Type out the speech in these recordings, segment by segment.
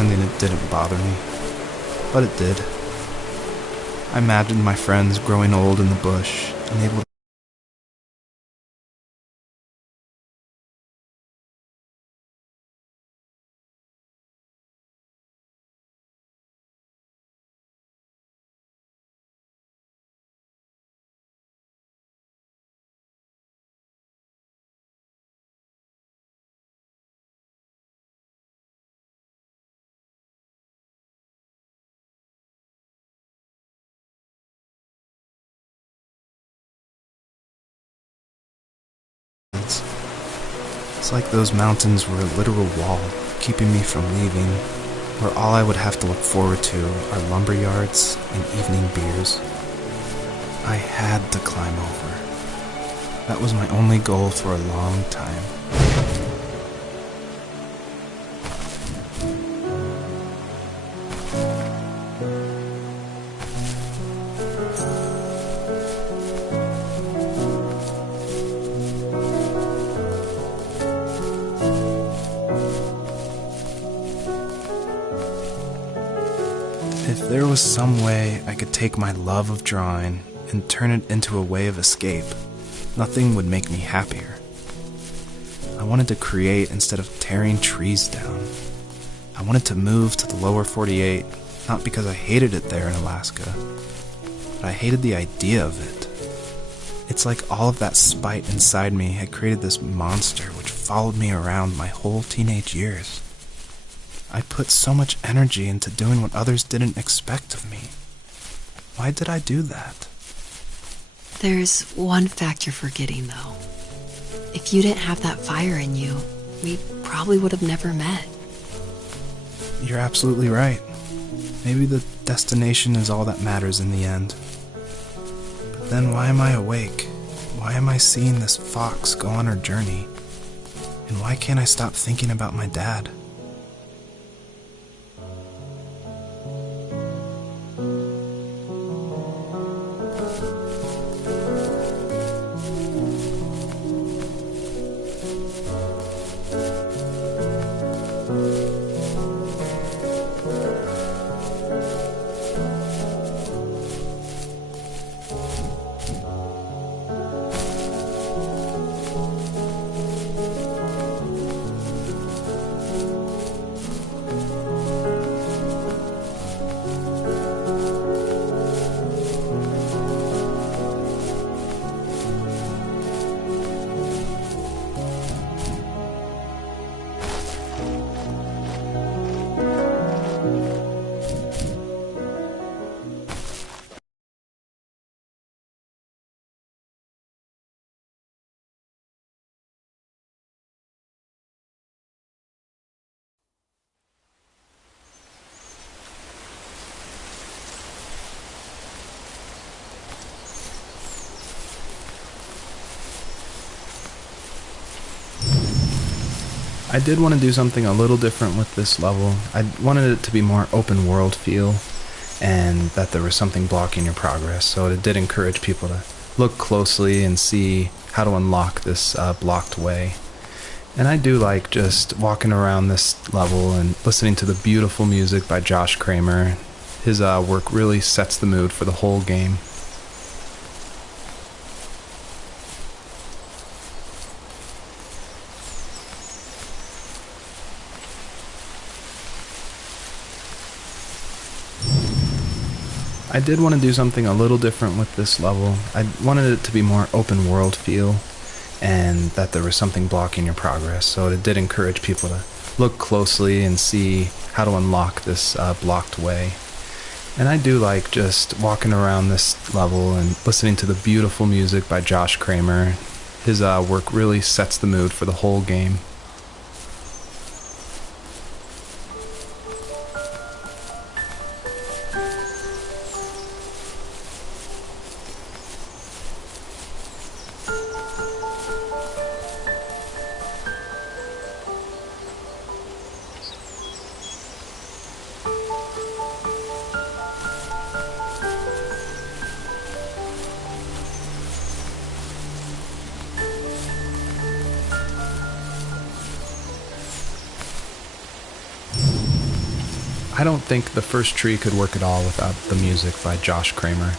pretending it didn't bother me. But it did. I imagined my friends growing old in the bush, unable to It's like those mountains were a literal wall, keeping me from leaving, where all I would have to look forward to are lumber yards and evening beers. I had to climb over. That was my only goal for a long time. If there was some way I could take my love of drawing and turn it into a way of escape, nothing would make me happier. I wanted to create instead of tearing trees down. I wanted to move to the lower 48, not because I hated it there in Alaska, but I hated the idea of it. It's like all of that spite inside me had created this monster which followed me around my whole teenage years. I put so much energy into doing what others didn't expect of me. Why did I do that? There's one fact you're forgetting, though. If you didn't have that fire in you, we probably would have never met. You're absolutely right. Maybe the destination is all that matters in the end. But then why am I awake? Why am I seeing this fox go on her journey? And why can't I stop thinking about my dad? I did want to do something a little different with this level. I wanted it to be more open world feel, and that there was something blocking your progress, so it did encourage people to look closely and see how to unlock this blocked way. And I do like just walking around this level and listening to the beautiful music by Josh Kramer. His work really sets the mood for the whole game. I did want to do something a little different with this level. I wanted it to be more open world feel, and that there was something blocking your progress, so it did encourage people to look closely and see how to unlock this blocked way. And I do like just walking around this level and listening to the beautiful music by Josh Kramer. His work really sets the mood for the whole game. I don't think The First Tree could work at all without the music by Josh Kramer.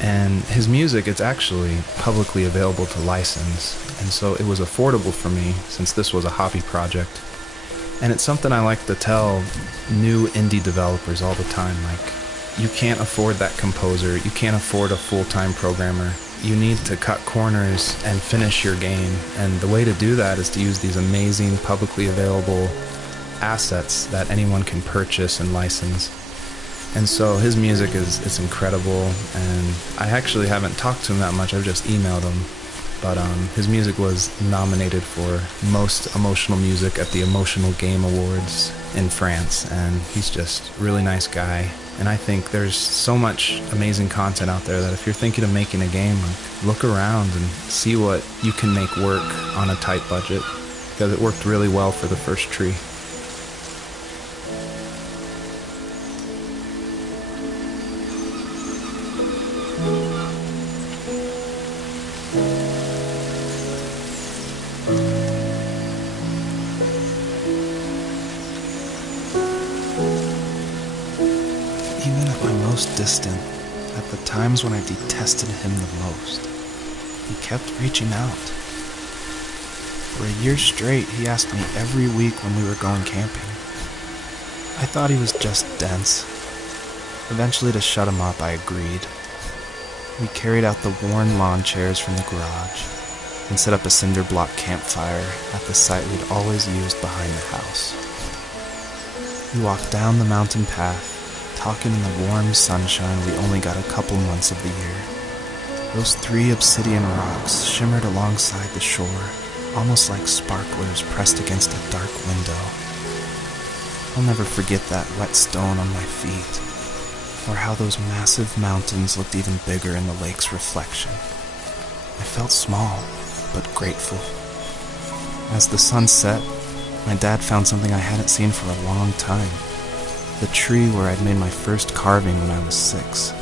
And his music, it's actually publicly available to license, and so it was affordable for me since this was a hobby project. And it's something I like to tell new indie developers all the time, like, you can't afford that composer, you can't afford a full-time programmer. You need to cut corners and finish your game, and the way to do that is to use these amazing publicly available assets that anyone can purchase and license. And so his music is incredible, and I actually haven't talked to him that much, I've just emailed him. But his music was nominated for Most Emotional Music at the Emotional Game Awards in France, and he's just a really nice guy. And I think there's so much amazing content out there that if you're thinking of making a game, like, look around and see what you can make work on a tight budget, because it worked really well for The First Tree. Even at my most distant, at the times when I detested him the most, he kept reaching out. For a year straight, he asked me every week when we were going camping. I thought he was just dense. Eventually, to shut him up, I agreed. We carried out the worn lawn chairs from the garage and set up a cinder block campfire at the site we'd always used behind the house. We walked down the mountain path, talking in the warm sunshine we only got a couple months of the year. Those 3 obsidian rocks shimmered alongside the shore, almost like sparklers pressed against a dark window. I'll never forget that wet stone on my feet, or how those massive mountains looked even bigger in the lake's reflection. I felt small, but grateful. As the sun set, my dad found something I hadn't seen for a long time. The tree where I'd made my first carving when I was 6.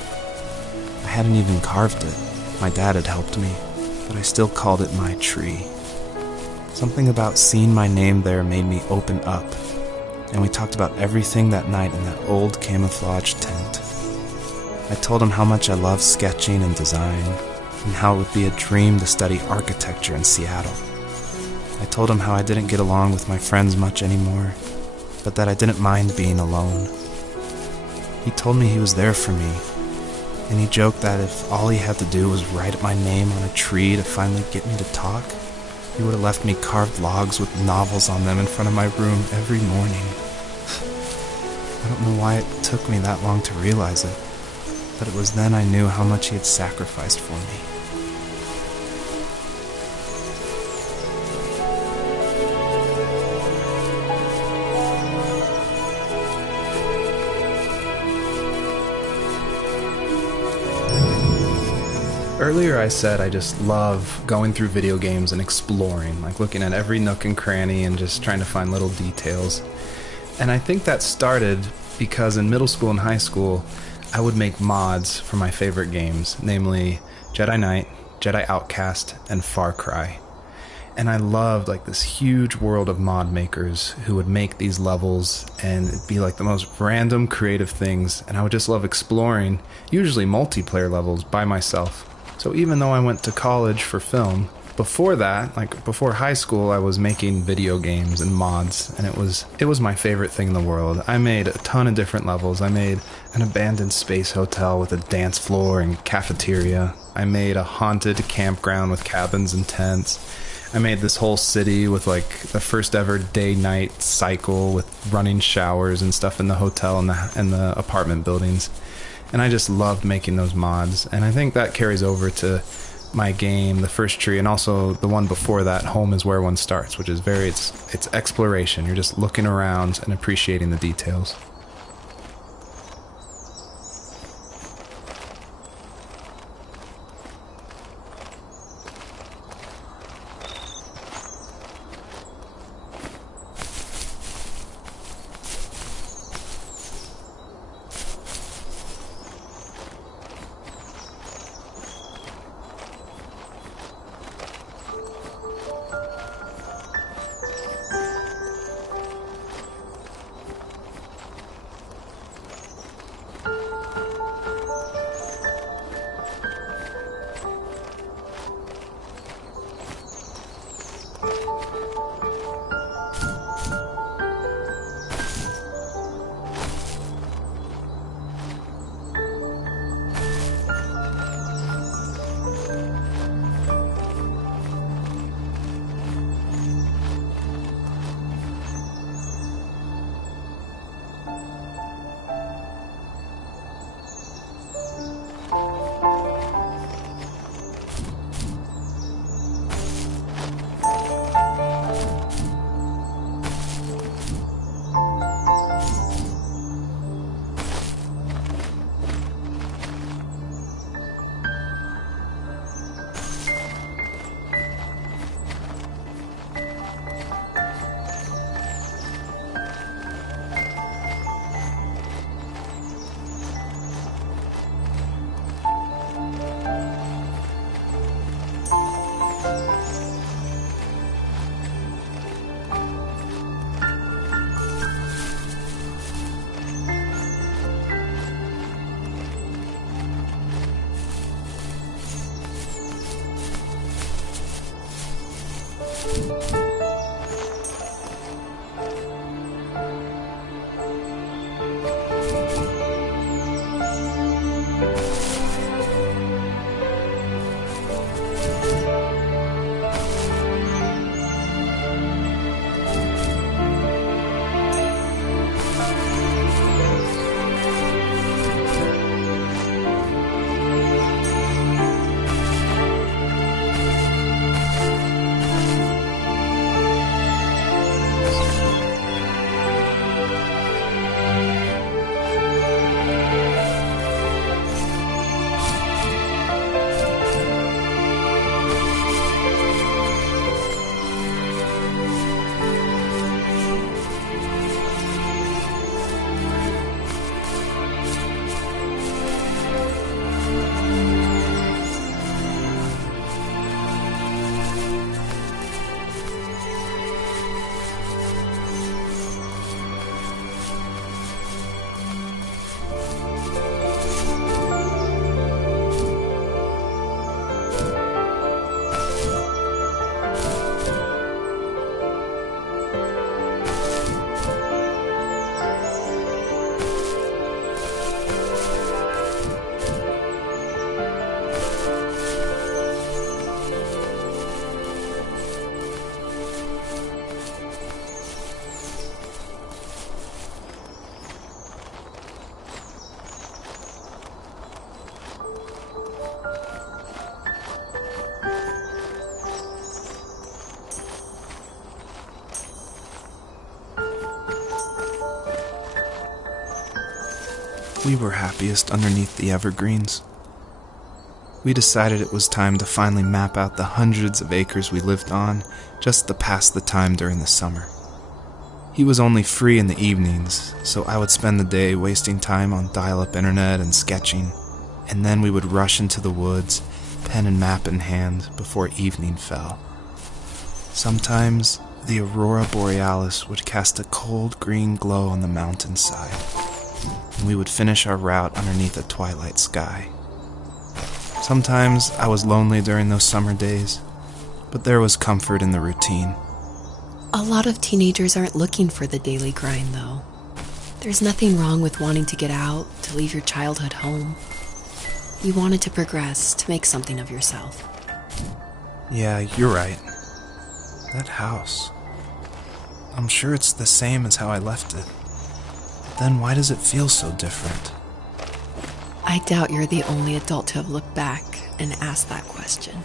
I hadn't even carved it. My dad had helped me, but I still called it my tree. Something about seeing my name there made me open up, and we talked about everything that night in that old camouflage tent. I told him how much I love sketching and design, and how it would be a dream to study architecture in Seattle. I told him how I didn't get along with my friends much anymore, but that I didn't mind being alone. He told me he was there for me, and he joked that if all he had to do was write my name on a tree to finally get me to talk, he would have left me carved logs with novels on them in front of my room every morning. I don't know why it took me that long to realize it, but it was then I knew how much he had sacrificed for me. Earlier I said I just love going through video games and exploring, like looking at every nook and cranny and just trying to find little details. And I think that started because in middle school and high school, I would make mods for my favorite games, namely Jedi Knight, Jedi Outcast, and Far Cry. And I loved like this huge world of mod makers who would make these levels, and it'd be like the most random creative things, and I would just love exploring, usually multiplayer levels, by myself. So even though I went to college for film, before that, like before high school, I was making video games and mods, and it was my favorite thing in the world. I made a ton of different levels. I made an abandoned space hotel with a dance floor and cafeteria. I made a haunted campground with cabins and tents. I made this whole city with like the first ever day-night cycle with running showers and stuff in the hotel and the apartment buildings. And I just loved making those mods, and I think that carries over to my game, The First Tree, and also the one before that, Home is Where One Starts, which is it's exploration. You're just looking around and appreciating the details. We were happiest underneath the evergreens. We decided it was time to finally map out the hundreds of acres we lived on just to pass the time during the summer. He was only free in the evenings, so I would spend the day wasting time on dial-up internet and sketching, and then we would rush into the woods, pen and map in hand, before evening fell. Sometimes, the aurora borealis would cast a cold green glow on the mountainside, and we would finish our route underneath a twilight sky. Sometimes I was lonely during those summer days, but there was comfort in the routine. A lot of teenagers aren't looking for the daily grind, though. There's nothing wrong with wanting to get out, to leave your childhood home. You wanted to progress, to make something of yourself. Yeah, you're right. That house. I'm sure it's the same as how I left it. But then why does it feel so different? I doubt you're the only adult to have looked back and asked that question.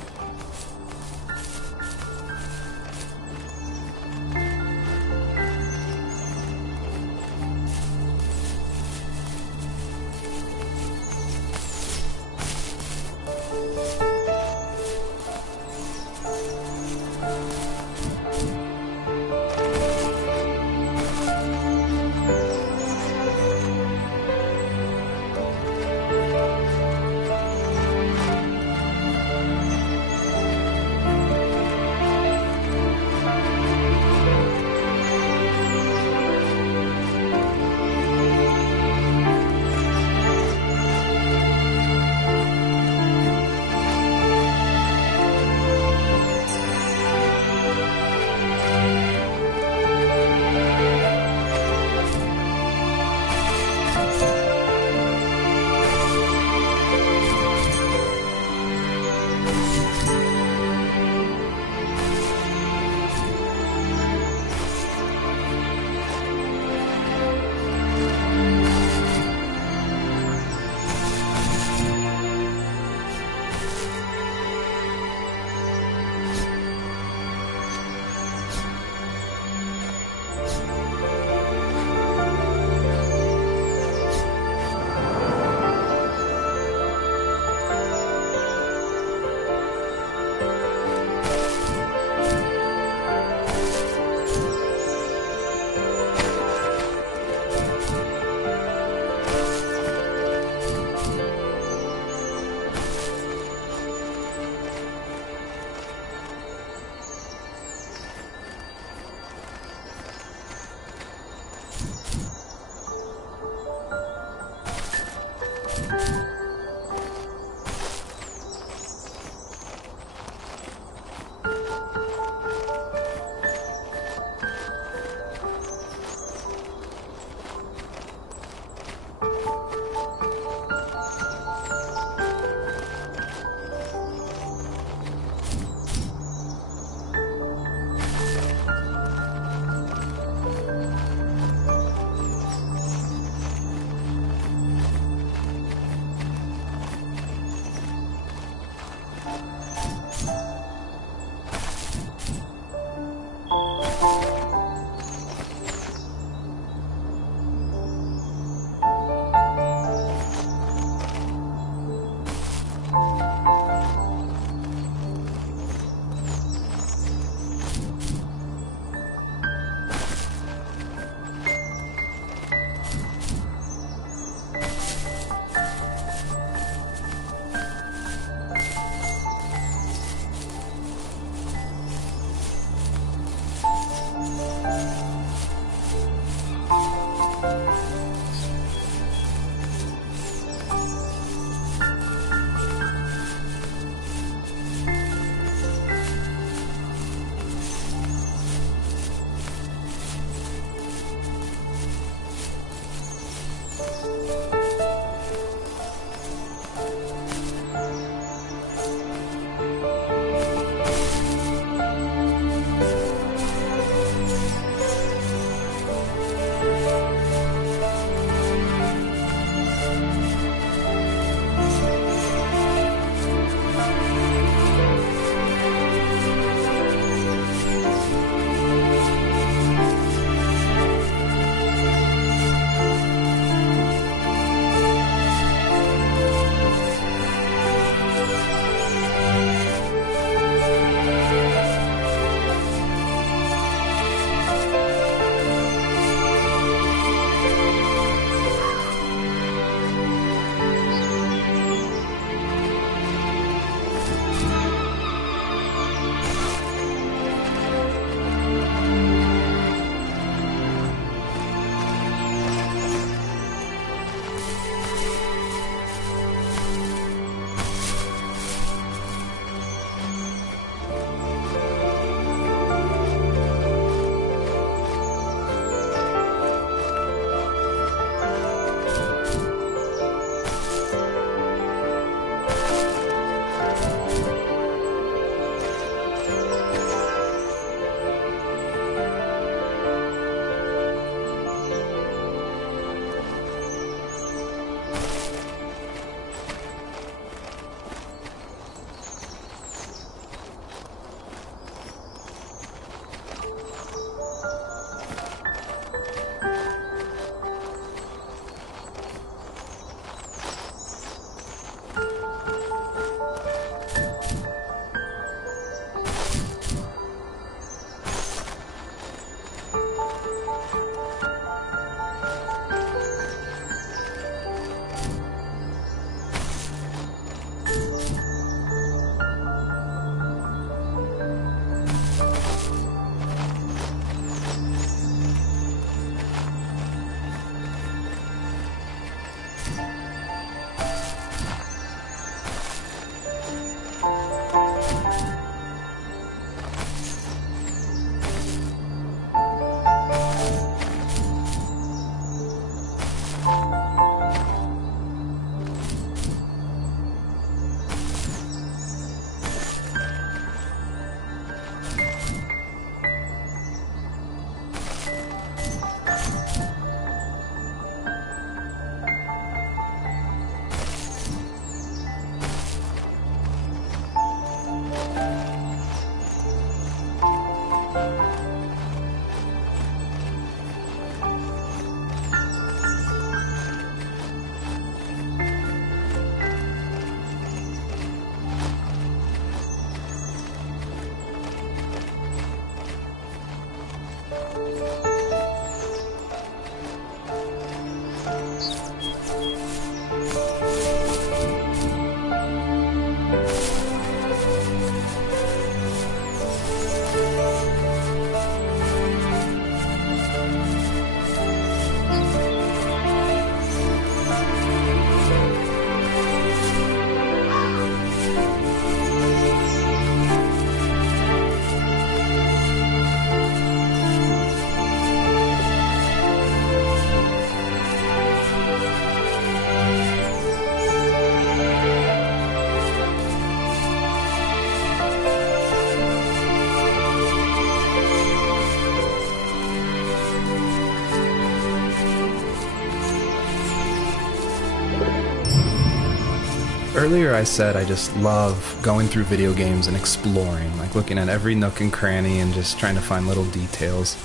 Earlier I said I just love going through video games and exploring, like looking at every nook and cranny and just trying to find little details.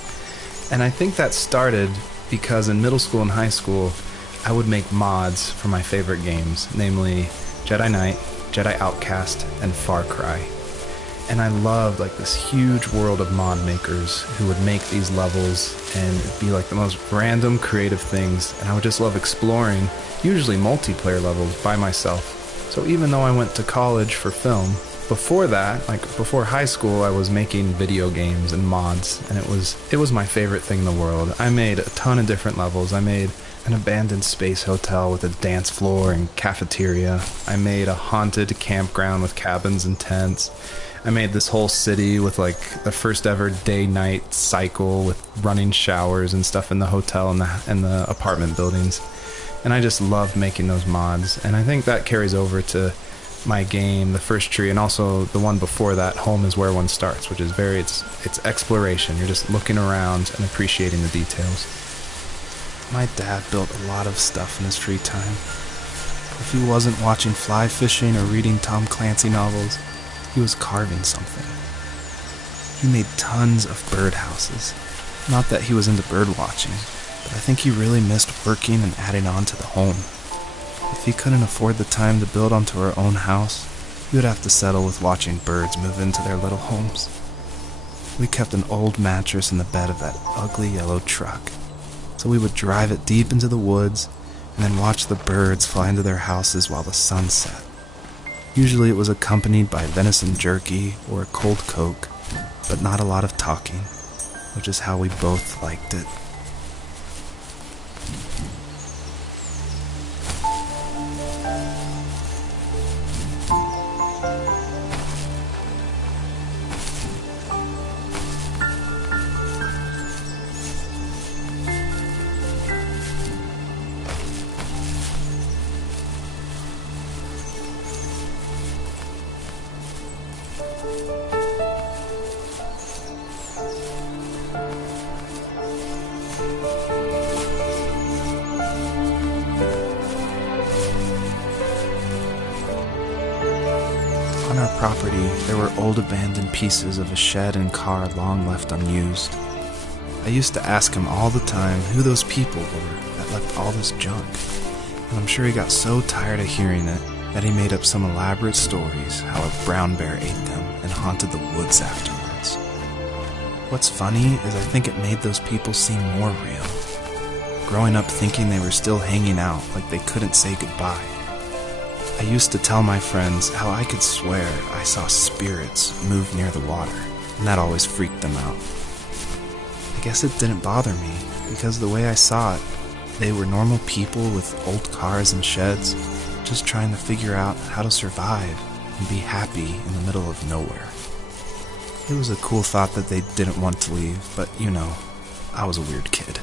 And I think that started because in middle school and high school, I would make mods for my favorite games, namely Jedi Knight, Jedi Outcast, and Far Cry. And I loved like this huge world of mod makers who would make these levels and it'd be like the most random creative things, and I would just love exploring, usually multiplayer levels by myself. So even though I went to college for film, before that, like before high school, I was making video games and mods, and it was my favorite thing in the world. I made a ton of different levels. I made an abandoned space hotel with a dance floor and cafeteria. I made a haunted campground with cabins and tents. I made this whole city with like the first ever day-night cycle with running showers and stuff in the hotel and the apartment buildings. And I just loved making those mods, and I think that carries over to my game, The First Tree, and also the one before that, Home is Where One Starts, which is it's exploration. You're just looking around and appreciating the details. My dad built a lot of stuff in his free time. If he wasn't watching fly fishing or reading Tom Clancy novels, he was carving something. He made tons of birdhouses. Not that he was into bird watching, but I think he really missed working and adding on to the home. If he couldn't afford the time to build onto our own house, he would have to settle with watching birds move into their little homes. We kept an old mattress in the bed of that ugly yellow truck, so we would drive it deep into the woods and then watch the birds fly into their houses while the sun set. Usually it was accompanied by venison jerky or a cold Coke, but not a lot of talking, which is how we both liked it. On our property, there were old abandoned pieces of a shed and car long left unused. I used to ask him all the time who those people were that left all this junk, and I'm sure he got so tired of hearing it that he made up some elaborate stories how a brown bear ate them and haunted the woods afterwards. What's funny is I think it made those people seem more real. Growing up thinking they were still hanging out like they couldn't say goodbye. I used to tell my friends how I could swear I saw spirits move near the water, and that always freaked them out. I guess it didn't bother me, because the way I saw it, they were normal people with old cars and sheds, just trying to figure out how to survive and be happy in the middle of nowhere. It was a cool thought that they didn't want to leave, but you know, I was a weird kid.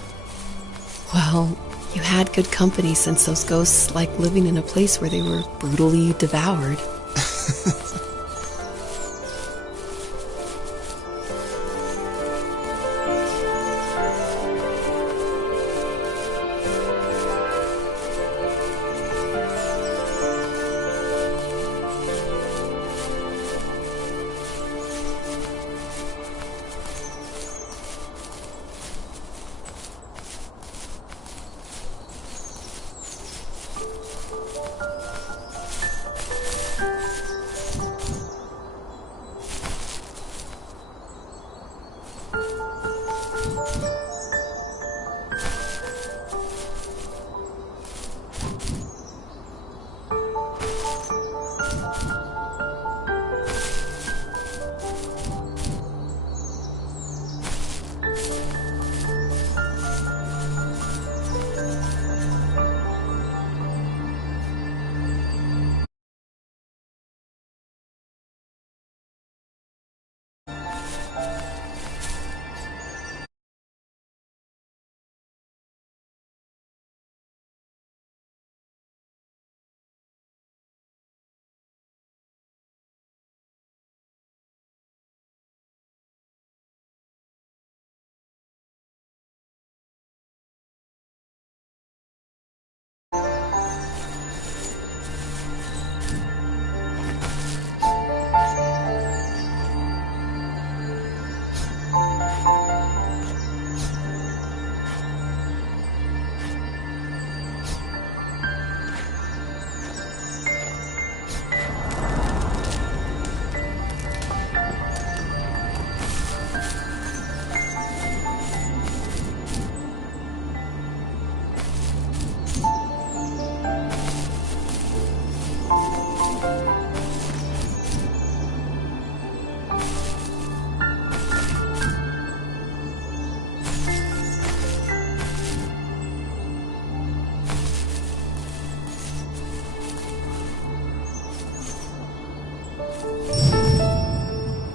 Well, you had good company since those ghosts like living in a place where they were brutally devoured.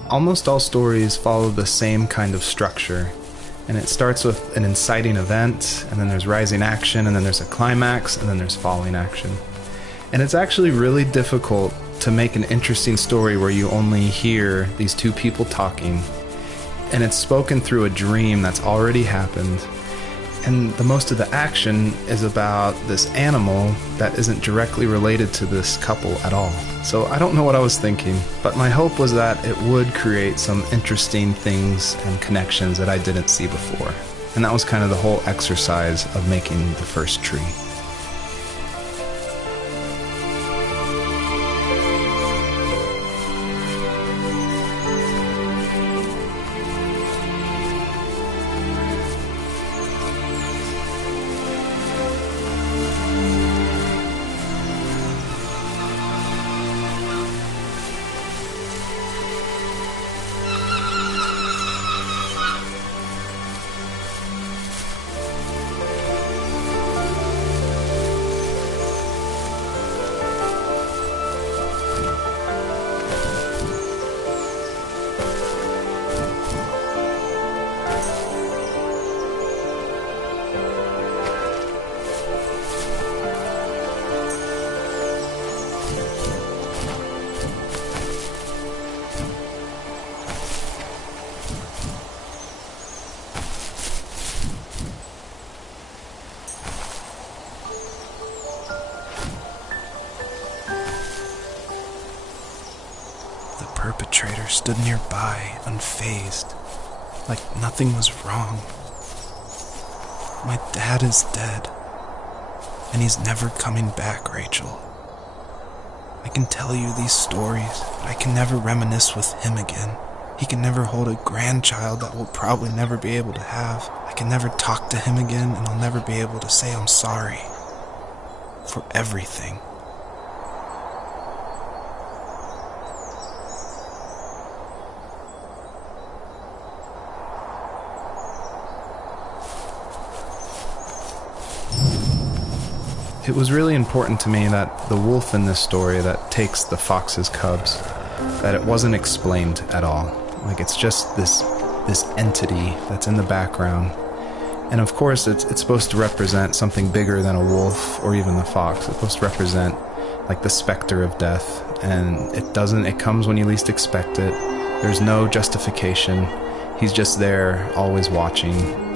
Almost all stories follow the same kind of structure, and it starts with an inciting event, and then there's rising action, and then there's a climax, and then there's falling action. And it's actually really difficult to make an interesting story where you only hear these two people talking, and it's spoken through a dream that's already happened, and the most of the action is about this animal that isn't directly related to this couple at all. So I don't know what I was thinking, but my hope was that it would create some interesting things and connections that I didn't see before. And that was kind of the whole exercise of making the first tree. The perpetrator stood nearby, unfazed, like nothing was wrong. My dad is dead, and he's never coming back, Rachel. I can tell you these stories, but I can never reminisce with him again. He can never hold a grandchild that we'll probably never be able to have. I can never talk to him again, and I'll never be able to say I'm sorry for everything. It was really important to me that the wolf in this story that takes the fox's cubs, that it wasn't explained at all. Like, it's just this entity that's in the background. And of course, it's supposed to represent something bigger than a wolf or even the fox. It's supposed to represent, like, the specter of death. And it comes when you least expect it. There's no justification. He's just there, always watching.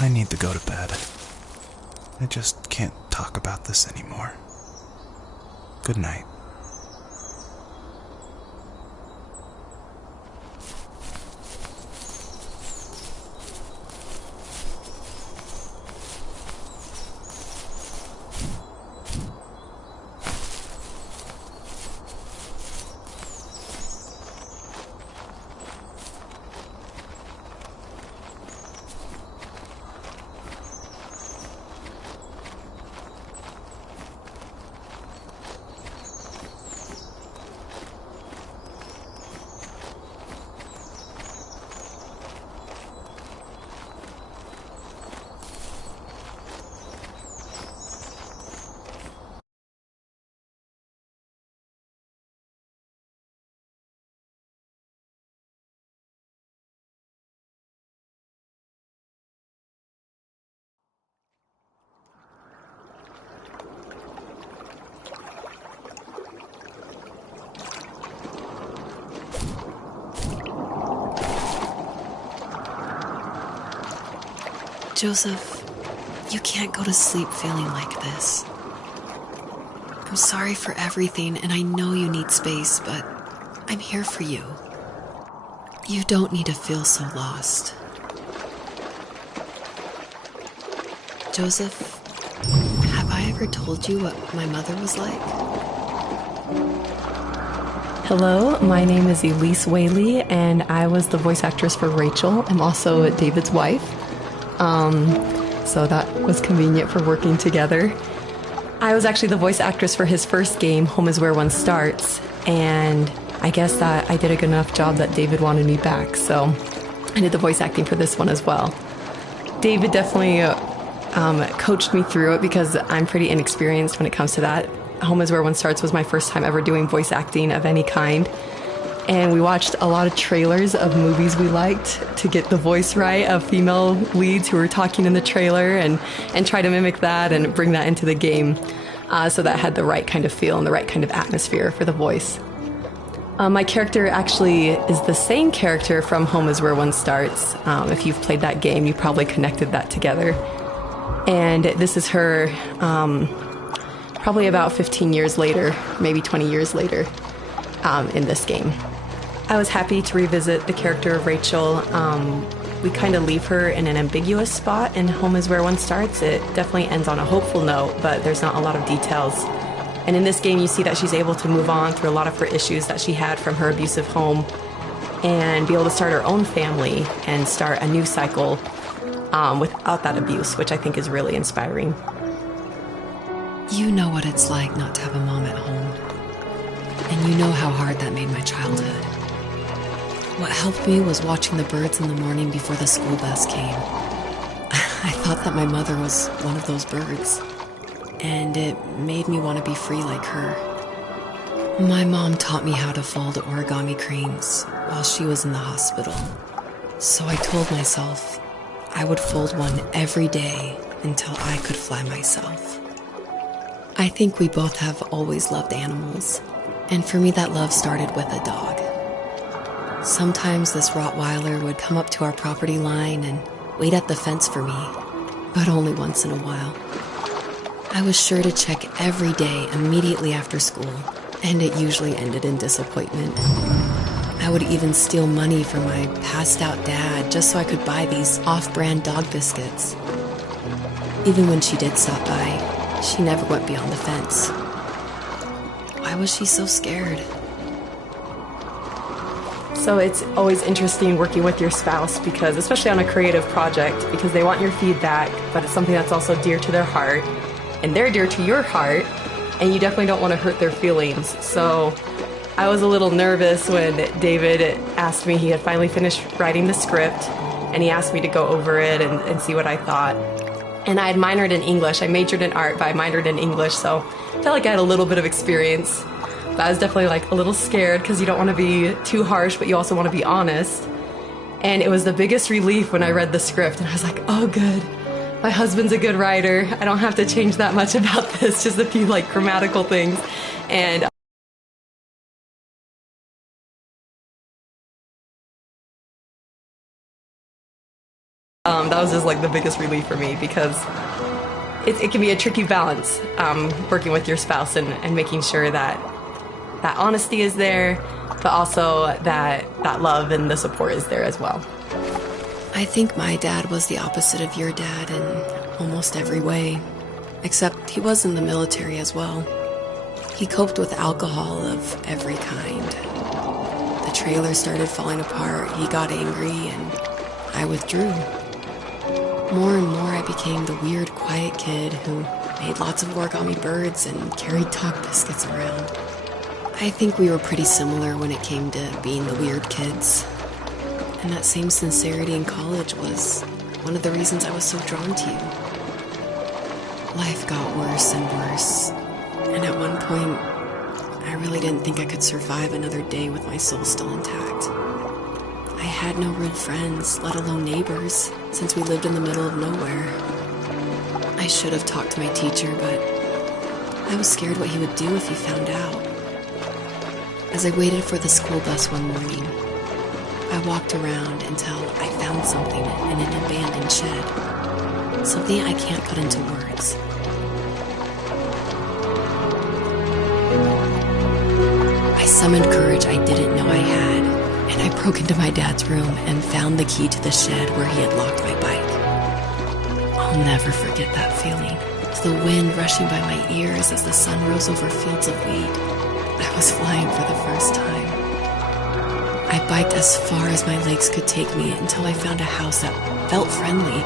I need to go to bed. I just can't talk about this anymore. Good night. Joseph, you can't go to sleep feeling like this. I'm sorry for everything, and I know you need space, but I'm here for you. You don't need to feel so lost. Joseph, have I ever told you what my mother was like? Hello, my name is Elise Whaley, and I was the voice actress for Rachel. I'm also David's wife. So that was convenient for working together. I was actually the voice actress for his first game, Home is Where One Starts, and I guess that I did a good enough job that David wanted me back, so I did the voice acting for this one as well. David definitely coached me through it because I'm pretty inexperienced when it comes to that. Home is Where One Starts was my first time ever doing voice acting of any kind. And we watched a lot of trailers of movies we liked to get the voice right of female leads who were talking in the trailer and try to mimic that and bring that into the game so that had the right kind of feel and the right kind of atmosphere for the voice. My character actually is the same character from Home is Where One Starts. If you've played that game, you probably connected that together. And this is her probably about 15 years later, maybe 20 years later in this game. I was happy to revisit the character of Rachel. We kind of leave her in an ambiguous spot in Home is Where One Starts. It definitely ends on a hopeful note, but there's not a lot of details. And in this game, you see that she's able to move on through a lot of her issues that she had from her abusive home and be able to start her own family and start a new cycle without that abuse, which I think is really inspiring. You know what it's like not to have a mom at home. And you know how hard that made my childhood. What helped me was watching the birds in the morning before the school bus came. I thought that my mother was one of those birds, and it made me want to be free like her. My mom taught me how to fold origami cranes while she was in the hospital. So I told myself I would fold one every day until I could fly myself. I think we both have always loved animals. And for me, that love started with a dog. Sometimes this Rottweiler would come up to our property line and wait at the fence for me, but only once in a while. I was sure to check every day immediately after school, and it usually ended in disappointment. I would even steal money from my passed-out dad just so I could buy these off-brand dog biscuits. Even when she did stop by, she never went beyond the fence. Why was she so scared? So it's always interesting working with your spouse because, especially on a creative project, because they want your feedback, but it's something that's also dear to their heart, and they're dear to your heart, and you definitely don't want to hurt their feelings. So I was a little nervous when David asked me, he had finally finished writing the script, and he asked me to go over it and see what I thought. And I had minored in English. I majored in art, but I minored in English, so I felt like I had a little bit of experience. But I was definitely like a little scared because you don't want to be too harsh, but you also want to be honest. And it was the biggest relief when I read the script, and I was like, oh, good. My husband's a good writer. I don't have to change that much about this, just a few like grammatical things. And that that was just like the biggest relief for me, because it can be a tricky balance, working with your spouse and making sure that that honesty is there, but also that love and the support is there as well. I think my dad was the opposite of your dad in almost every way, except he was in the military as well. He coped with alcohol of every kind. The trailer started falling apart, he got angry, and I withdrew. More and more I became the weird, quiet kid who made lots of origami birds and carried dog biscuits around. I think we were pretty similar when it came to being the weird kids. And that same sincerity in college was one of the reasons I was so drawn to you. Life got worse and worse, and at one point, I really didn't think I could survive another day with my soul still intact. I had no real friends, let alone neighbors, since we lived in the middle of nowhere. I should have talked to my teacher, but I was scared what he would do if he found out. As I waited for the school bus one morning, I walked around until I found something in an abandoned shed. Something I can't put into words. I summoned courage I didn't know I had, and I broke into my dad's room and found the key to the shed where he had locked my bike. I'll never forget that feeling. The wind rushing by my ears as the sun rose over fields of wheat. I was flying for the first time. I biked as far as my legs could take me until I found a house that felt friendly,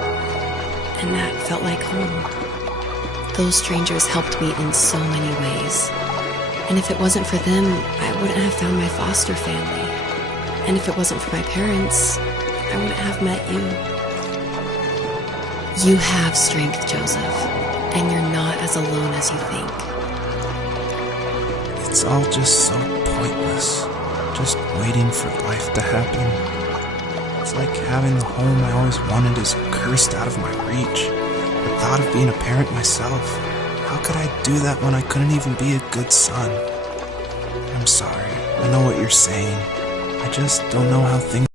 and that felt like home. Those strangers helped me in so many ways, and if it wasn't for them, I wouldn't have found my foster family, and if it wasn't for my parents, I wouldn't have met you. You have strength, Joseph, and you're not as alone as you think. It's all just so pointless. Just waiting for life to happen. It's like having the home I always wanted is cursed out of my reach. The thought of being a parent myself. How could I do that when I couldn't even be a good son? I'm sorry. I know what you're saying. I just don't know how things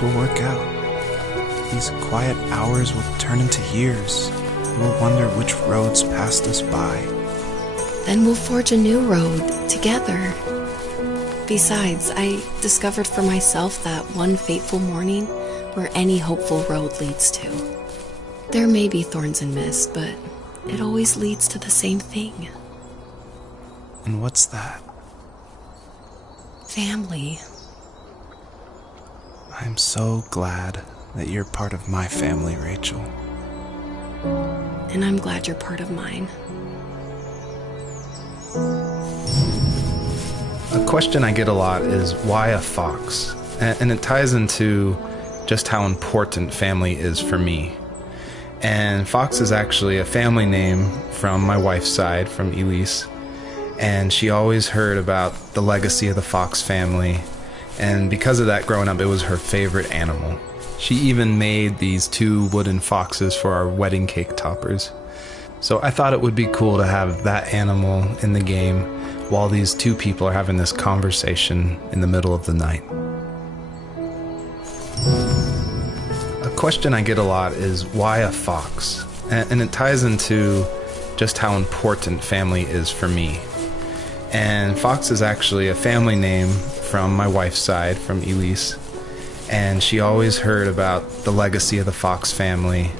will work out. These quiet hours will turn into years. We'll wonder which roads passed us by. Then we'll forge a new road together. Besides, I discovered for myself that one fateful morning where any hopeful road leads to. There may be thorns and mist, but it always leads to the same thing. And what's that? Family. I'm so glad that you're part of my family, Rachel. And I'm glad you're part of mine. A question I get a lot is why a fox? And it ties into just how important family is for me. And Fox is actually a family name from my wife's side, from Elise. And she always heard about the legacy of the Fox family. And because of that, growing up, it was her favorite animal. She even made these 2 wooden foxes for our wedding cake toppers. So I thought it would be cool to have that animal in the game while these 2 people are having this conversation in the middle of the night. A question I get a lot is why a fox? And it ties into just how important family is for me. And Fox is actually a family name from my wife's side, from Elise. And she always heard about the legacy of the Fox family.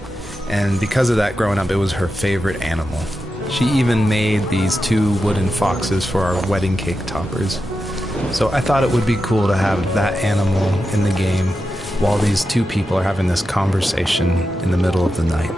And because of that, growing up, it was her favorite animal. She even made these 2 wooden foxes for our wedding cake toppers. So I thought it would be cool to have that animal in the game while these 2 people are having this conversation in the middle of the night.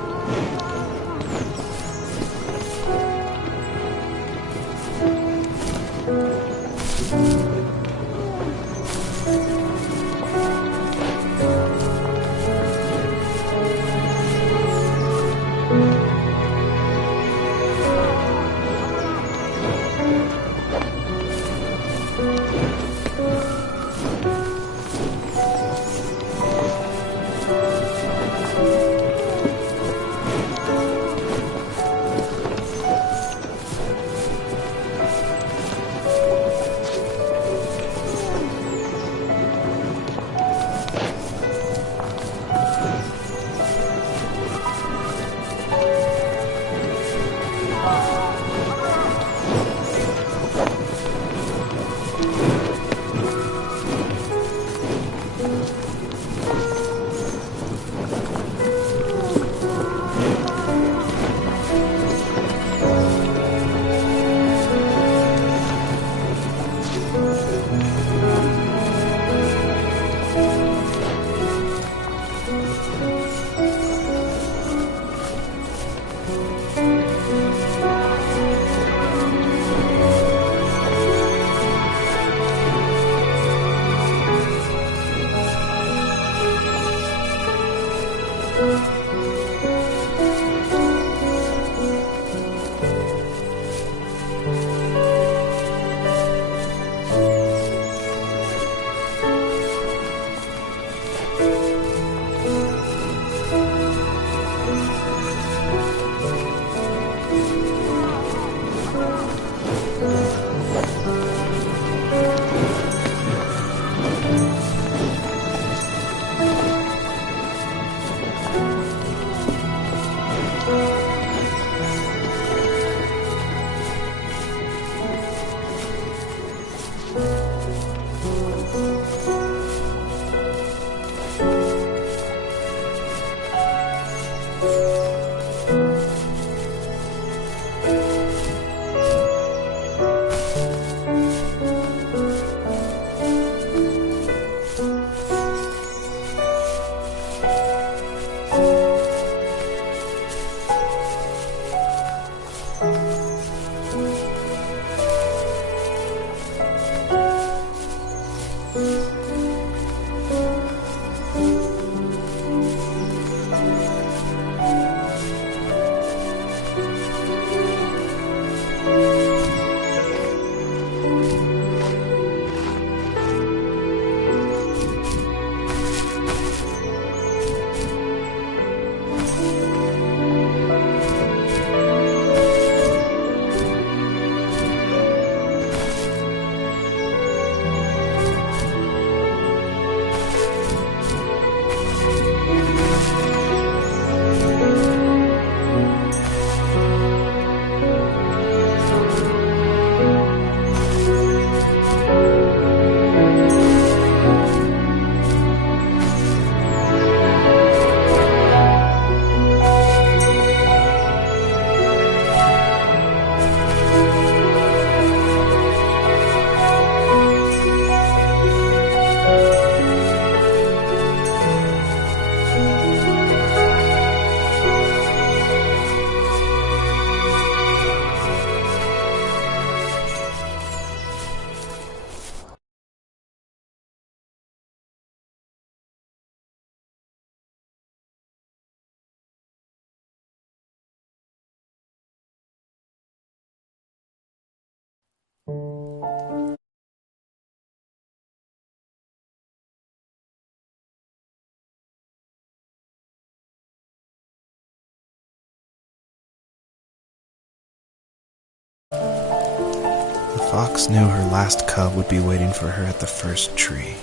The fox knew her last cub would be waiting for her at the first tree.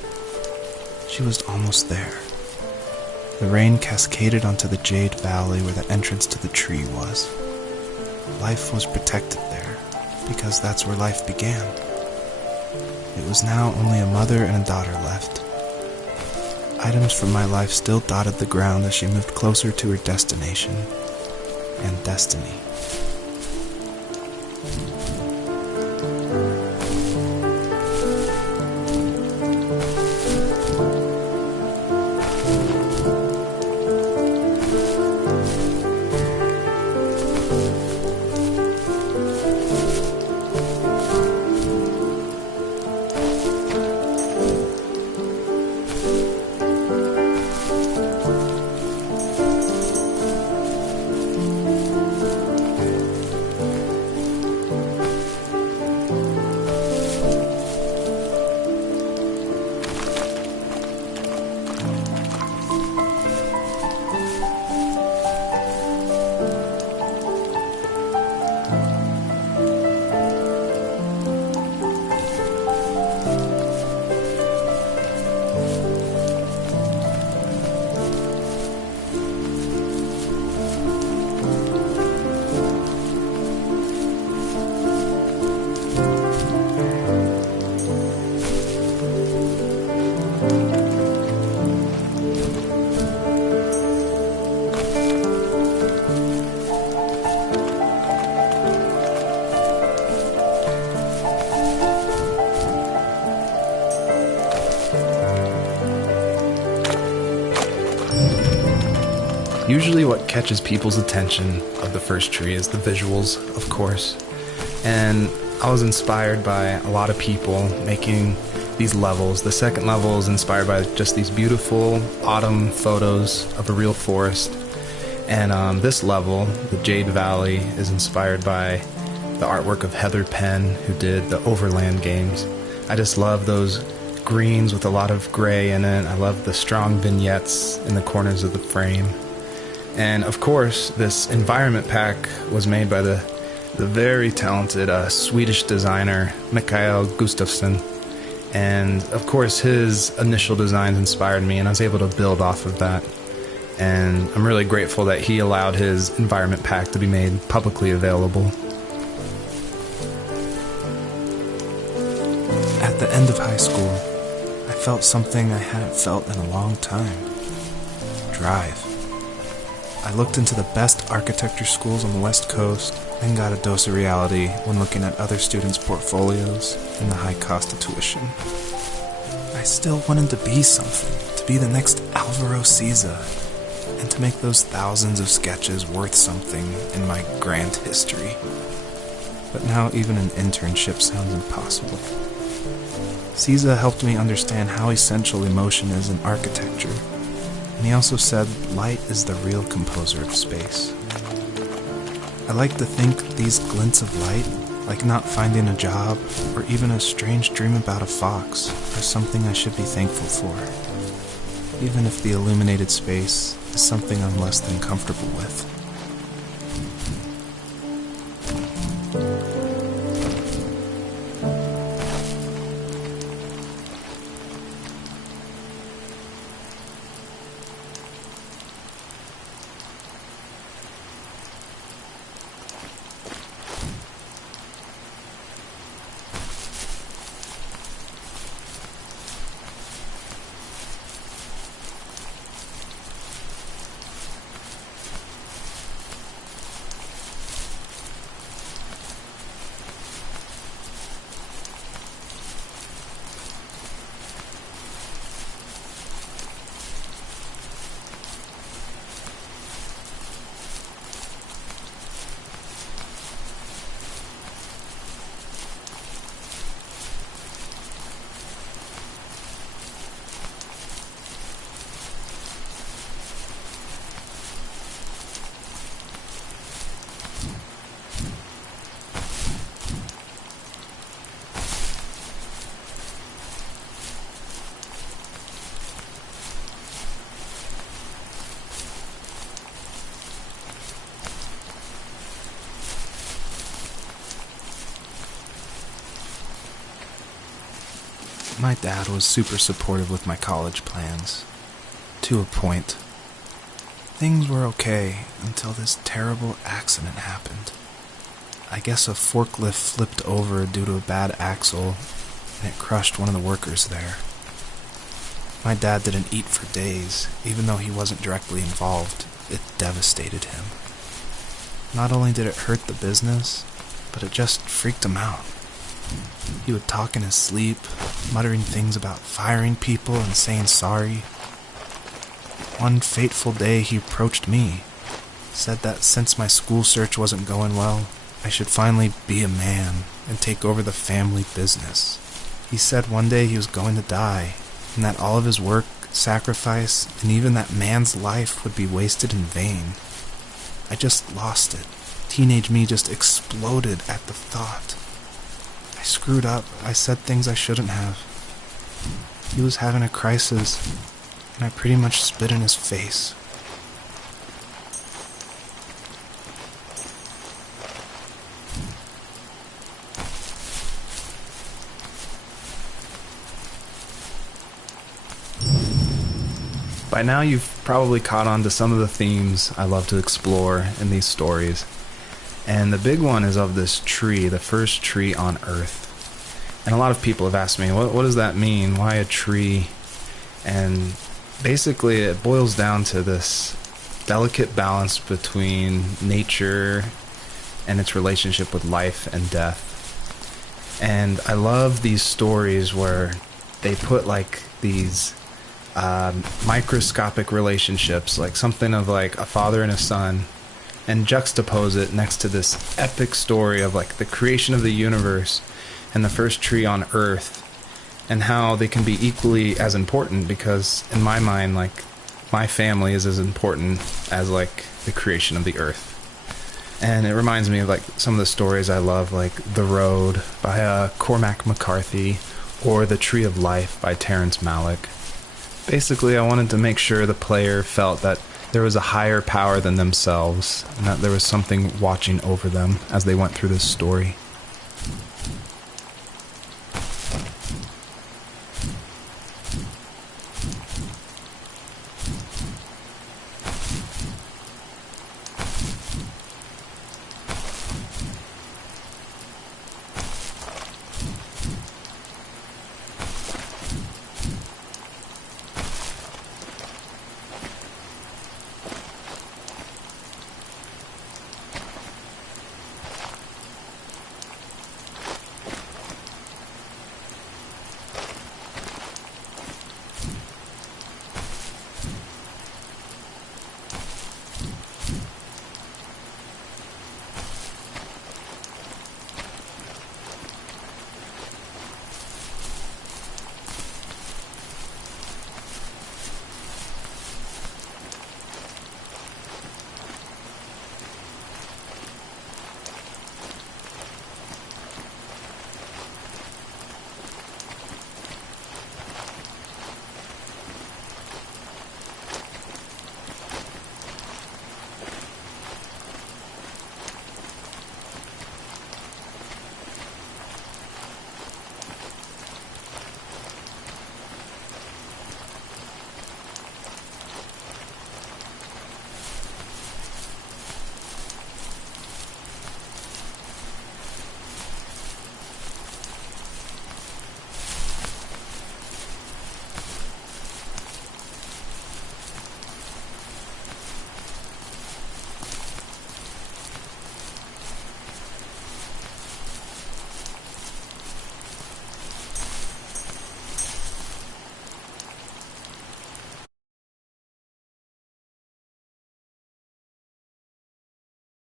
She was almost there. The rain cascaded onto the Jade Valley where the entrance to the tree was. Life was protected there, because that's where life began. It was now only a mother and a daughter left. Items from my life still dotted the ground as she moved closer to her destination and destiny. Usually what catches people's attention of the first tree is the visuals, of course. And I was inspired by a lot of people making these levels. The second level is inspired by just these beautiful autumn photos of a real forest. And this level, the Jade Valley, is inspired by the artwork of Heather Penn, who did the Overland games. I just love those greens with a lot of gray in it. I love the strong vignettes in the corners of the frame. And of course, this environment pack was made by the very talented Swedish designer Mikael Gustafsson. And of course, his initial designs inspired me, and I was able to build off of that. And I'm really grateful that he allowed his environment pack to be made publicly available. At the end of high school, I felt something I hadn't felt in a long time. Drive. I looked into the best architecture schools on the West Coast and got a dose of reality when looking at other students' portfolios and the high cost of tuition. I still wanted to be something, to be the next Alvaro Siza, and to make those thousands of sketches worth something in my grand history. But now even an internship sounds impossible. Siza helped me understand how essential emotion is in architecture, and he also said light is the real composer of space. I like to think these glints of light, like not finding a job or even a strange dream about a fox, are something I should be thankful for, even if the illuminated space is something I'm less than comfortable with. My dad was super supportive with my college plans. To a point. Things were okay until this terrible accident happened. I guess a forklift flipped over due to a bad axle, and it crushed one of the workers there. My dad didn't eat for days, even though he wasn't directly involved. It devastated him. Not only did it hurt the business, but it just freaked him out. He would talk in his sleep, muttering things about firing people and saying sorry. One fateful day he approached me, said that since my school search wasn't going well, I should finally be a man and take over the family business. He said one day he was going to die, and that all of his work, sacrifice, and even that man's life would be wasted in vain. I just lost it. Teenage me just exploded at the thought. I screwed up. I said things I shouldn't have. He was having a crisis, and I pretty much spit in his face. By now you've probably caught on to some of the themes I love to explore in these stories. And the big one is of this tree, the first tree on Earth. And a lot of people have asked me, what does that mean? Why a tree? And basically it boils down to this delicate balance between nature and its relationship with life and death. And I love these stories where they put like these microscopic relationships, like something of like a father and a son, and juxtapose it next to this epic story of like the creation of the universe and the first tree on Earth. and how they can be equally as important, because in my mind, like, my family is as important as, like, the creation of the earth. And it reminds me of, like, some of the stories I love, like The Road by Cormac McCarthy, or The Tree of Life by Terrence Malick. Basically, I wanted to make sure the player felt that there was a higher power than themselves, and that there was something watching over them as they went through this story.